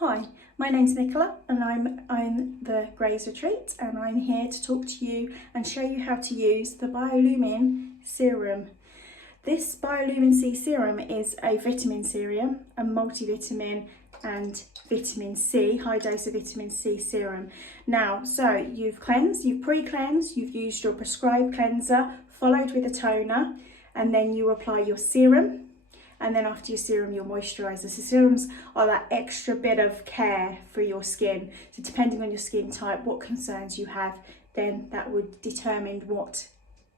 Hi, my name's Nicola and I'm the Grays Retreat, and I'm here to talk to you and show you how to use the Biolumin Serum. This Biolumin-C Serum is a vitamin serum, a multivitamin and vitamin C, high dose of vitamin C serum. Now, so you've cleansed, you've pre-cleansed, you've used your prescribed cleanser, followed with a toner, and then you apply your serum. And then after your serum, your moisturiser. So serums are that extra bit of care for your skin. So depending on your skin type, what concerns you have, then that would determine what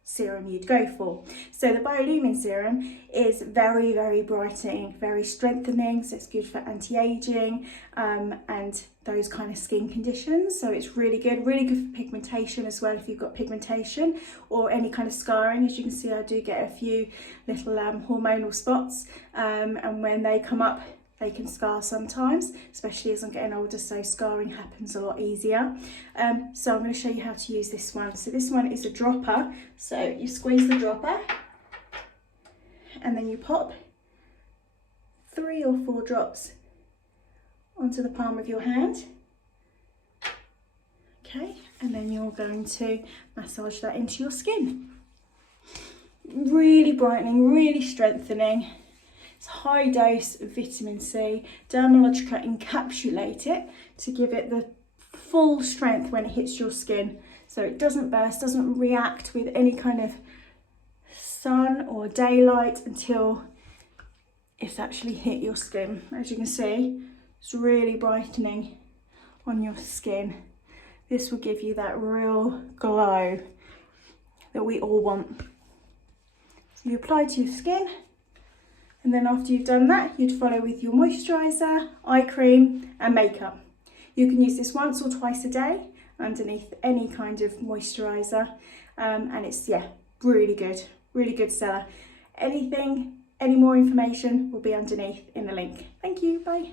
serum you'd go for. So the Biolumin serum is very, very brightening, very strengthening, so it's good for anti-aging and those kind of skin conditions. So it's really good for pigmentation as well, if you've got pigmentation or any kind of scarring. As you can see, I do get a few little hormonal spots, and when they come up, they can scar sometimes, especially as I'm getting older, so scarring happens a lot easier. So I'm going to show you how to use this one. So this one is a dropper. So you squeeze the dropper and then you pop 3 or 4 drops onto the palm of your hand. Okay, and then you're going to massage that into your skin. Really brightening, really strengthening. It's high dose of vitamin C. Dermalogica encapsulate it to give it the full strength when it hits your skin. So it doesn't burst, doesn't react with any kind of sun or daylight until it's actually hit your skin. As you can see, it's really brightening on your skin. This will give you that real glow that we all want. So you apply to your skin. And then after you've done that, you'd follow with your moisturiser, eye cream and makeup. You can use this once or twice a day underneath any kind of moisturiser, and it's, yeah, really good seller. Any more information will be underneath in the link. Thank you, bye.